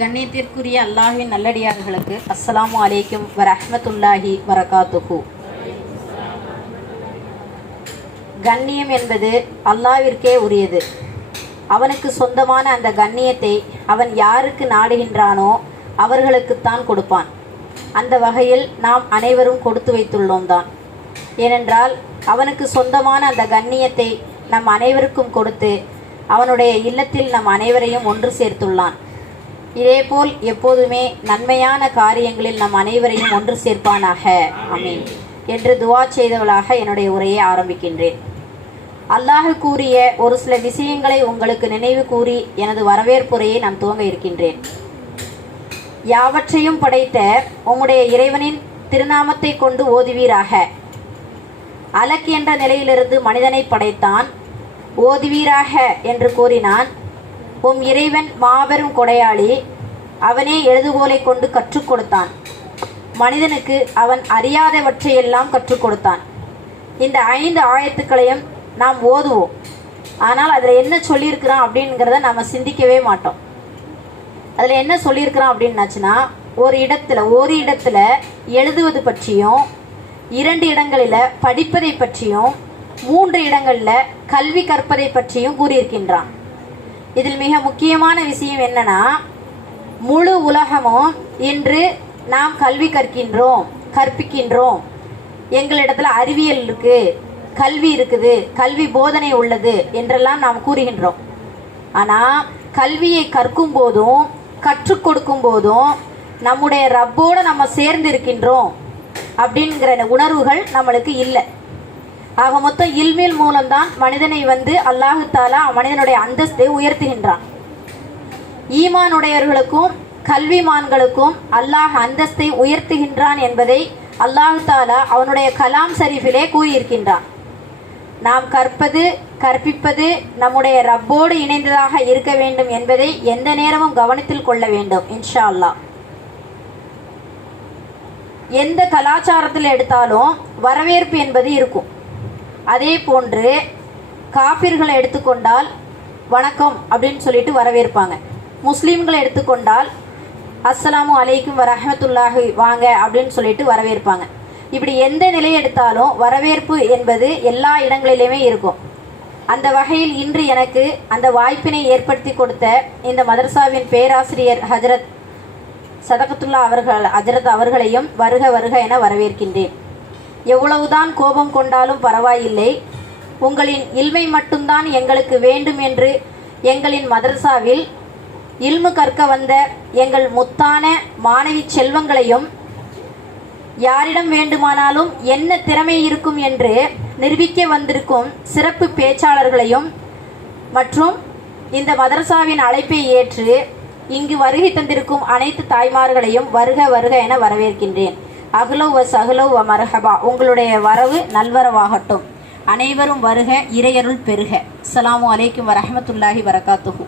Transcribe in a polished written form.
கண்ணியத்திற்குரிய அல்லாஹ்வின் நல்லடியார்களுக்கு அஸ்ஸலாமு அலைக்கும் வரஹ்மத்துல்லாஹி வரகாத்துஹு. கண்ணியம் என்பது அல்லாஹ்விற்கே உரியது. அவனுக்கு சொந்தமான அந்த கண்ணியத்தை அவன் யாருக்கு நாடுகின்றானோ அவர்களுக்குத்தான் கொடுப்பான். அந்த வகையில் நாம் அனைவரும் கொடுத்து வைத்துள்ளோம் தான். ஏனென்றால் அவனுக்கு சொந்தமான அந்த கண்ணியத்தை நம் அனைவருக்கும் கொடுத்து அவனுடைய இல்லத்தில் நம் அனைவரையும் ஒன்று சேர்த்துள்ளான். இதேபோல் எப்போதுமே நன்மையான காரியங்களில் நம் அனைவரையும் ஒன்று சேர்ப்பானாக, ஆமீன் என்று துவா செய்தவளாக என்னுடைய உரையை ஆரம்பிக்கின்றேன். அல்லாஹ் கூறிய ஒரு சில விஷயங்களை உங்களுக்கு நினைவு கூறி எனது வரவேற்புரையை நான் துவங்க இருக்கின்றேன். யாவற்றையும் படைத்த உம்முடைய இறைவனின் திருநாமத்தை கொண்டு ஓதுவீராக. அலக் என்ற நிலையிலிருந்து மனிதனை படைத்தான். ஓதுவீராக என்று கூறினான். உம் இறைவன் மாபெரும் கொடையாளி. அவனே எழுதுகோலை கொண்டு கற்றுக் கொடுத்தான். மனிதனுக்கு அவன் அறியாதவற்றையெல்லாம் கற்றுக் கொடுத்தான். இந்த 5 ஆயத்துக்களையும் நாம் ஓதுவோம். ஆனால் அதில் என்ன சொல்லியிருக்கிறான் அப்படிங்கிறத நம்ம சிந்திக்கவே மாட்டோம். அதில் என்ன சொல்லியிருக்கிறான் அப்படின்னாச்சுன்னா, ஒரு இடத்துல எழுதுவது பற்றியும், 2 இடங்களில் படிப்பதை பற்றியும், 3 இடங்களில் கல்வி கற்பதை பற்றியும் கூறியிருக்கின்றான். இதில் மிக முக்கியமான விஷயம் என்னன்னா, முழு உலகமும் இன்று நாம் கல்வி கற்பிக்கின்றோம். எங்களிடத்துல அறிவியல் இருக்கு, கல்வி இருக்குது, கல்வி போதனை உள்ளது என்றெல்லாம் நாம் கூறுகின்றோம். ஆனால் கல்வியை கற்கும் போதும் கற்றுக் கொடுக்கும் போதும் நம்முடைய ரப்போடு நம்ம சேர்ந்து இருக்கின்றோம் அப்படிங்கிற உணர்வுகள் நம்மளுக்கு இல்லை. ஆக மொத்தம் இல்மில் மூலம்தான் மனிதனை அல்லாஹு தாலா மனிதனுடைய அந்தஸ்தை உயர்த்துகின்றான். ஈமானுடையவர்களுக்கும் கல்விமான்களுக்கும் அல்லாஹ் அந்தஸ்தை உயர்த்துகின்றான் என்பதை அல்லாஹு தாலா அவனுடைய கலாம் ஷரீஃபிலே கூறியிருக்கின்றான். நாம் கற்பிப்பது நம்முடைய ரப்போடு இணைந்ததாக இருக்க வேண்டும் என்பதை எந்த நேரமும் கவனத்தில் கொள்ள வேண்டும். இன்ஷா அல்லாஹ். எந்த கலாச்சாரத்தில் எடுத்தாலும் வரவேற்பு என்பது இருக்கும். அதே போன்று காபிர்களை எடுத்துக்கொண்டால் வணக்கம் அப்படின்னு சொல்லிட்டு வரவேற்பாங்க. முஸ்லீம்களை எடுத்துக்கொண்டால் அஸ்ஸலாமு அலைக்கும் வரஹ்மத்துல்லாஹி வாங்க அப்படின்னு சொல்லிட்டு வரவேற்பாங்க. இப்படி எந்த நிலையை எடுத்தாலும் வரவேற்பு என்பது எல்லா இடங்களிலுமே இருக்கும். அந்த வகையில் இன்று எனக்கு அந்த வாய்ப்பினை ஏற்படுத்தி கொடுத்த இந்த மதரசாவின் பேராசிரியர் ஹஜ்ரத் சதகத்துல்லா அவர்களையும் வருக வருக என வரவேற்கின்றேன். எவ்வளவுதான் கோபம் கொண்டாலும் பரவாயில்லை, உங்களின் இல்மை மட்டும்தான் எங்களுக்கு வேண்டும் என்று எங்களின் மதரசாவில் இல்மு கற்க வந்த எங்கள் முத்தான மாணவி செல்வங்களையும், யாரிடம் வேண்டுமானாலும் என்ன திறமை இருக்கும் என்று நிரூபிக்க வந்திருக்கும் சிறப்பு பேச்சாளர்களையும் மற்றும் இந்த மதரசாவின் அழைப்பை ஏற்று இங்கு வருகை தந்திருக்கும் அனைத்து தாய்மார்களையும் வருக வருக என வரவேற்கின்றேன். அஹ்லவ் வ சஹ்லவ் வ மர்ஹபா. உங்களுடைய வரவு நல்வரவாகட்டும். அனைவரும் வருக, இறையருள் பெருக. அஸ்ஸலாமு அலைக்கும் வரஹ்மத்துல்லாஹி வரகாத்துஹு.